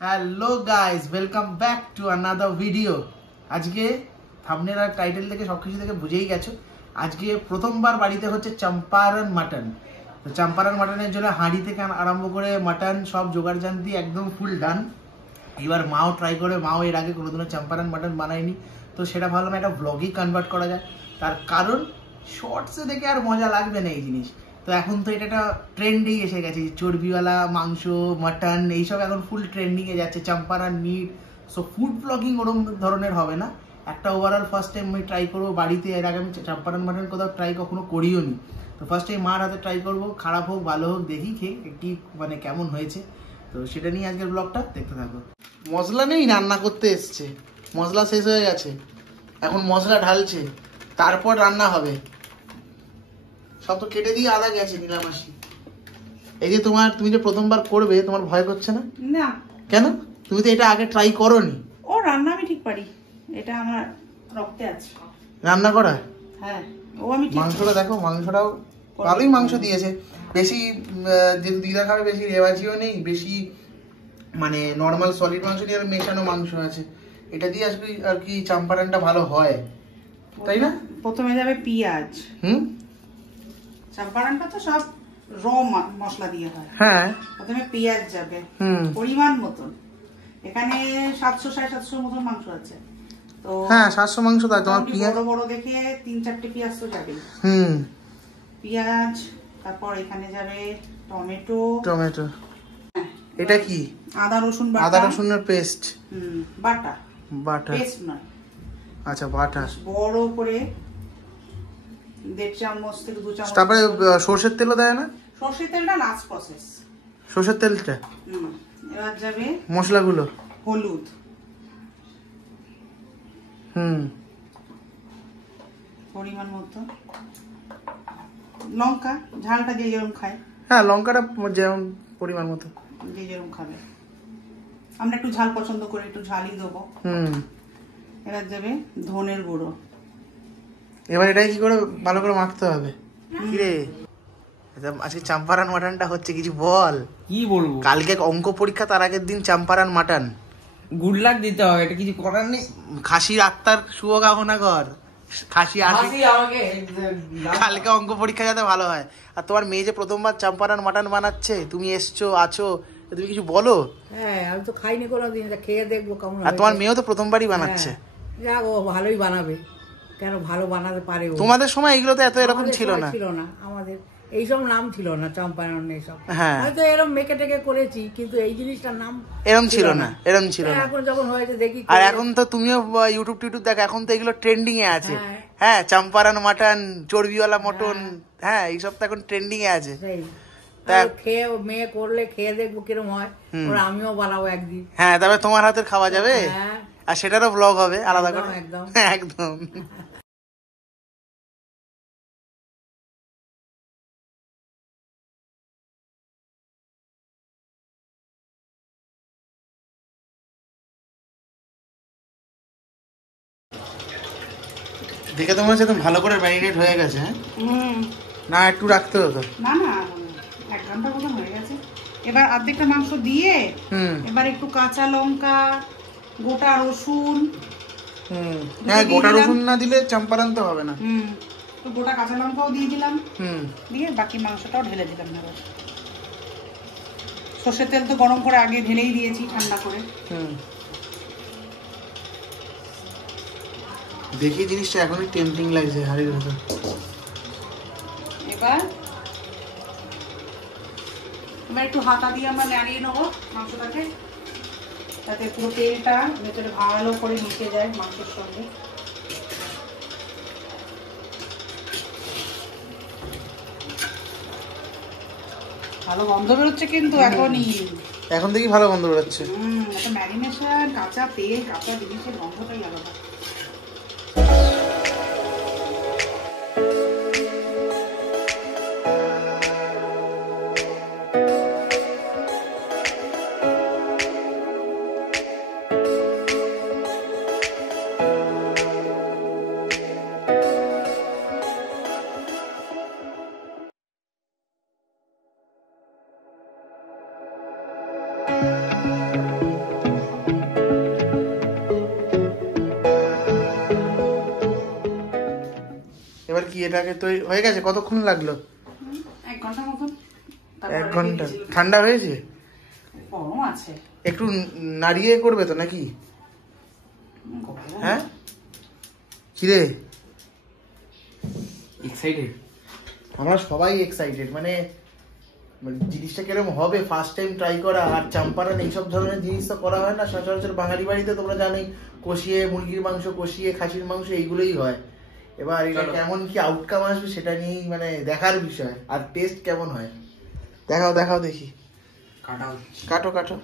Hello guys, welcome back to another video. আজকে thumbnail আর title থেকে সবকিছু থেকে বুঝেই গেছো, আজকে প্রথমবার বাড়িতে হচ্ছে চম্পারন মাটন। তো চম্পারন মাটনের জন্য হাঁড়ি থেকে আরম্ভ করে মাটন সব জোগাড় জান্তি একদম ফুল ডান। এবার মাও ট্রাই করে, মাও এর আগে কোনোদিনও চম্পারন মাটন বানায়নি, তো সেটা ভাবলাম একটা ব্লগই কনভার্ট করা যায়। তার কারণ শর্টসে দেখে আর মজা লাগবে না এই জিনিস। তো এখন তো এটা একটা ট্রেন্ডেই এসে গেছে, চর্বিওয়ালা মাংস, মাটন এইসব এখন ফুল ট্রেন্ডিংয়ে যাচ্ছে, Champaran meat. So food blogging ওরকম ধরনের হবে না, একটা ওভারঅল ফার্স্ট টাইম আমি ট্রাই করবো বাড়িতে। এর আগে আমি চম্পারন মাটন কোথাও ট্রাই কখনো করিও নি, তো ফার্স্ট টাইম মার হাতে ট্রাই করবো। খারাপ হোক ভালো হোক দেখি খেয়ে একটি মানে কেমন হয়েছে, তো সেটা নিয়ে আজকের ব্লগটা দেখতে থাকো। মশলা নেই, রান্না করতে এসছে, মশলা শেষ হয়ে গেছে, এখন মশলা ঢালছে, তারপর রান্না হবে। সব তো কেটে দিয়ে আদা গেছে নিলামাসি। এই যে তুমি যে প্রথমবার করবে, তোমার ভয় করছে না? না। কেন? তুমি তো এটা আগে ট্রাই করোনি। ও রান্না আমি ঠিক পারি, এটা আমার রক্তে আছে রান্না করা। হ্যাঁ, ও আমি মাংসটা দেখো, মাংসটাও ভালোই মাংস দিয়েছে। বেশি যেহেতু দিদা খাবে, বেশি রেওয়াজিও নেই, বেশি মানে নর্মাল সলিড মাংস দিয়ে মেশানো মাংস আছে। এটা দিয়ে আসলে আর কি চম্পারনটা ভালো হয়, তাই না? প্রথমে যাবে পেঁয়াজ। চম্পারনটা তো সব র মশলা দিয়ে হয়। হ্যাঁ, প্রথমে পেঁয়াজ যাবে পরিমাণ মতন। এখানে 700-750 মতন মাংস আছে, তো হ্যাঁ 700 মাংস। তাই তোমার পেঁয়াজ বড় বড় দেখে 3-4টে পেঁয়াজ তো যাবে। পেঁয়াজ, তারপর এখানে যাবে টমেটো। এটা কি? আদা রসুন বাটা। আদা রসুনের পেস্ট। বাটা বাটা, পেস্ট নয়। আচ্ছা বাটা। বড় করে 1.5 চামচ থেকে 2 চামচ। তারপরে সরষের তেলও দেয় না? সরষের তেলটা লাস্ট প্রসেস। সরষের তেলটা। এবার যাবে মশলাগুলো। হলুদ, পরিমাণ মতো লঙ্কা, ঝালটা যে যেরকম খায়। হ্যাঁ, লঙ্কাটা যেমন পরিমাণ মতো যে যেরকম খাবে। আমরা একটু ঝাল পছন্দ করি, একটু ঝালই দেবো। এবার যাবে ধনের গুঁড়ো। এবার এটাই কি করে ভালো করে মাখতে হবে? কিরে আজকে চম্পারন মাটনটা হচ্ছে, কিছু বল। কি বলবো? কালকে অঙ্ক পরীক্ষা, তার আগের দিন চম্পারন মাটন। গুড লাক দিতে হবে, এটা কিছু করার নেই। খাসির আত্মার শুভ কামনা কর। খাসি আসি আমাকে কালকে অঙ্ক পরীক্ষা যাতে ভালো হয়। আর তোমার মেয়ে যে প্রথমবার চম্পারন মাটন বানাচ্ছে, তুমি এসছো আছো, তুমি কিছু বলো। হ্যাঁ, আমি তো খাইনি কোনোদিন, খেয়ে দেখবো কেমন। আর তোমার মেয়েও তো প্রথমবারই বানাচ্ছে। যাক, ও ভালোই বানাবে, কেন ভালো বানাতে পারে। তোমাদের সময় এগুলো তো এত এরকম ছিল না। আমাদের এইসব নাম ছিল না, চম্পারন এইসব। হ্যাঁ, হয়তো এরকম মেকে টেকে করেছি, কিন্তু এই জিনিসটার নাম এরকম ছিল না, এরকম ছিল না। এখন যখন হয়েছে দেখি। আর এখন তো তুমিও ইউটিউব টিউটিউব দেখো, এখন তো এগুলো ট্রেন্ডিং এ আছে। হ্যাঁ, চম্পারন মাটন, চর্বিওয়ালা মটন, হ্যাঁ এইসব তো এখন ট্রেন্ডিং এ আছে। খেয়ে মেয়ে করলে খেয়ে দেখবো কিরম হয়, ওরা আমিও বানাবো একদিন। হ্যাঁ, তবে তোমার হাতের খাওয়া যাবে, আর সেটারও ব্লগ হবে আলাদা করে। একদম একদম। দেখে তোমার হচ্ছে ভালো করে ম্যারিনেট হয়ে গেছে। না একটু রাখতে হতো? না না, 1 ঘন্টা মতন হয়ে গেছে। এবার অর্ধেকটা মাংস দিয়ে এবার একটু কাঁচা লঙ্কা, গোটা রসুন। হ্যাঁ, গোটা রসুন না দিলে চম্পারন তো হবে না। তো গোটা কাঁচা লঙ্কাও দিয়ে দিলাম। দিয়ে বাকি মাংসটাও ঢেলে দিলাম। সর্ষের তেল তো গরম করে আগে ঢেলেই দিয়েছি, ঠান্ডা করে। দেখি জিনিসটা এখনই টেম্পটিং লাগছে হাড়ির মতো। এবার একটু হাতা দিয়ে আমরা নাড়িয়ে নেবো মাংসটাকে, যাতে পুরো তেলটা ভেতরে ভালো করে মিশে যায় মাংসের সঙ্গে। ভালো গন্ধ বেরোচ্ছে কিন্তু এখন দেখি ভালো গন্ধ বেরোচ্ছে। ম্যারিনেশন, কাঁচা তেল, কাঁচা জিনিসের গন্ধটাই আলাদা। এটাকে তৈরি হয়ে গেছে? কতক্ষণ লাগলো? 1 ঘন্টা মতন। 1 ঘন্টা। ঠান্ডা হয়েছে? গরম আছে। একটু নাড়িয়ে করবে তো নাকি? হ্যাঁ কিরে, এক্সাইটেড। আমরা সবাই এক্সাইটেড, মানে জিনিসটা কিরকম হবে ফার্স্ট টাইম ট্রাই করা। আর চম্পারণ এইসব ধরনের জিনিস তো করা হয় না সচরাচর বাঙালি বাড়িতে, তোমরা জানোই কষিয়ে মুরগির মাংস, কষিয়ে খাসির মাংস এইগুলোই হয়। এবার এটা কেমন কি আউটকাম আসবে সেটা নিয়েই মানে দেখার বিষয়, আর টেস্ট কেমন হয়। দেখাও দেখাও দেখি, কাটা কাটো কাটো।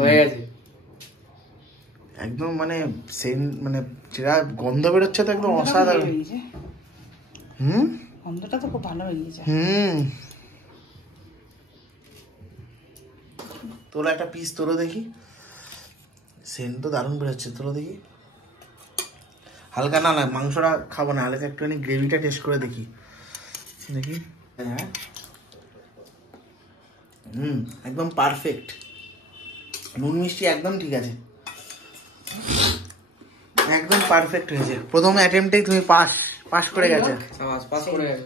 হয়ে গেছে একদম মানে মানে যেটা গন্ধ বেরোচ্ছে তো একদম অসাধারণ। গন্ধটা তো খুব ভালো বেরিয়েছে। তোরা একটা পিস তোলো দেখি, সেন্ট তো দারুণ বেরোচ্ছে, তোলো দেখি। হালকা না না মাংসটা খাবো না, হালকা একটুখানি গ্রেভিটা টেস্ট করে দেখি দেখি। হ্যাঁ একদম পারফেক্ট, নুন মিষ্টি একদম ঠিক আছে, একদম পারফেক্ট হয়েছে। প্রথম অ্যাটেম্পটেই তুমি পাস করে গেছে, পাস করে গেছে।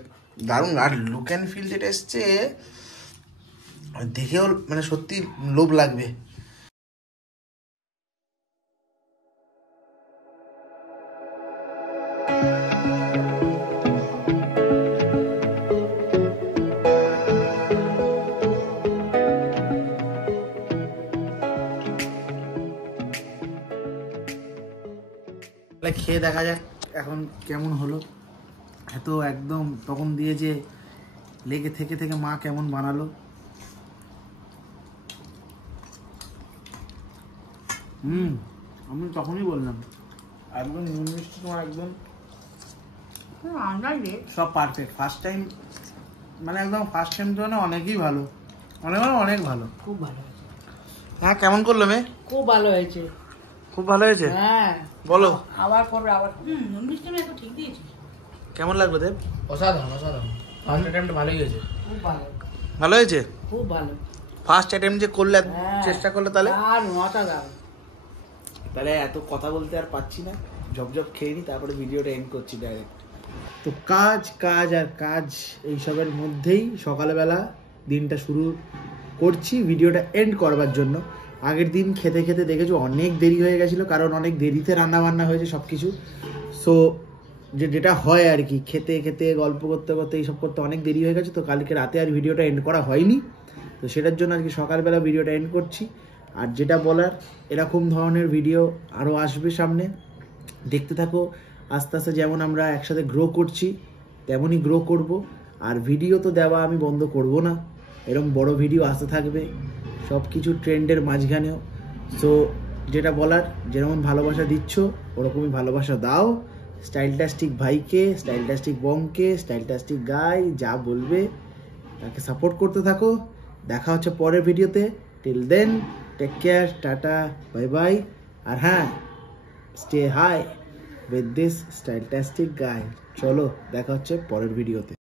দারুণ। আর লুক অ্যান্ড ফিল যেটা এসছে দেখেও মানে সত্যি লোভ লাগবে। খেয়ে দেখা যাক এখন কেমন হলো। এত একদম তখন দিয়ে যে লেগে থেকে মা কেমন বানালো। আমি তখনই বললাম একদম নুন মিষ্টি তোমার একদম সব পারফেক্ট। ফার্স্ট টাইম মানে একদম ফার্স্ট টাইম তো মানে অনেকই ভালো, অনেক ভালো, খুব ভালো হয়েছে। হ্যাঁ কেমন করলো মে? খুব ভালো হয়েছে। খুব ভালো হয়েছে? হ্যাঁ বলো আবার করবে আবার। নুন মিষ্টি আমি একটু ঠিক দিয়েছি। কেমন লাগলো দেব? অসাধারণ অসাধারণ। ফার্স্ট অ্যাটেম্পট ভালোই হয়েছে। খুব ভালো, ভালো হয়েছে? খুব ভালো। ফার্স্ট অ্যাটেম্পট যে করলে হ্যাঁ। চেষ্টা করলে তাহলে আর অসাধারণ। তাহলে এত কথা বলতে আর পাচ্ছি না, ঝপঝপ খেয়ে নি, তারপরে ভিডিওটা এন্ড করছি ডাইরেক্ট। তো কাজ কাজ আর কাজ এইসবের মধ্যেই সকালবেলা দিনটা শুরু করছি ভিডিওটা এন্ড করবার জন্য। আগের দিন খেতে খেতে দেখেছো অনেক দেরি হয়ে গেছিলো, কারণ অনেক দেরিতে রান্না বান্না হয়েছে সব কিছু। সো যেটা হয় আর কি, খেতে খেতে গল্প করতে করতে এইসব করতে অনেক দেরি হয়ে গেছে। তো কালকে রাতে আর ভিডিওটা এন্ড করা হয়নি, তো সেটার জন্য আজকে সকালবেলা ভিডিওটা এন্ড করছি। আর যেটা বলার, এরকম ধরনের ভিডিও আরও আসবে সামনে, দেখতে থাকো। আস্তে আস্তে যেমন আমরা একসাথে গ্রো করছি তেমনই গ্রো করব। আর ভিডিও তো দেওয়া আমি বন্ধ করব না, এরকম বড় ভিডিও আসতে থাকবে সব কিছু ট্রেন্ডের মাঝখানেও। সো যেটা বলার, যেরকম ভালোবাসা দিচ্ছ ওরকমই ভালোবাসা দাও স্টাইলটাস্টিক ভাইকে, স্টাইলটাস্টিক বমকে, স্টাইলটাস্টিক গাই, যা বলবে তাকে সাপোর্ট করতে থাকো। দেখা হচ্ছে পরের ভিডিওতে। টিল দেন টেক কেয়ার, টাটা, বাই বাই। আর হ্যাঁ, stay high with this styletastic guy. চলো দেখা হচ্ছে পরের ভিডিওতে।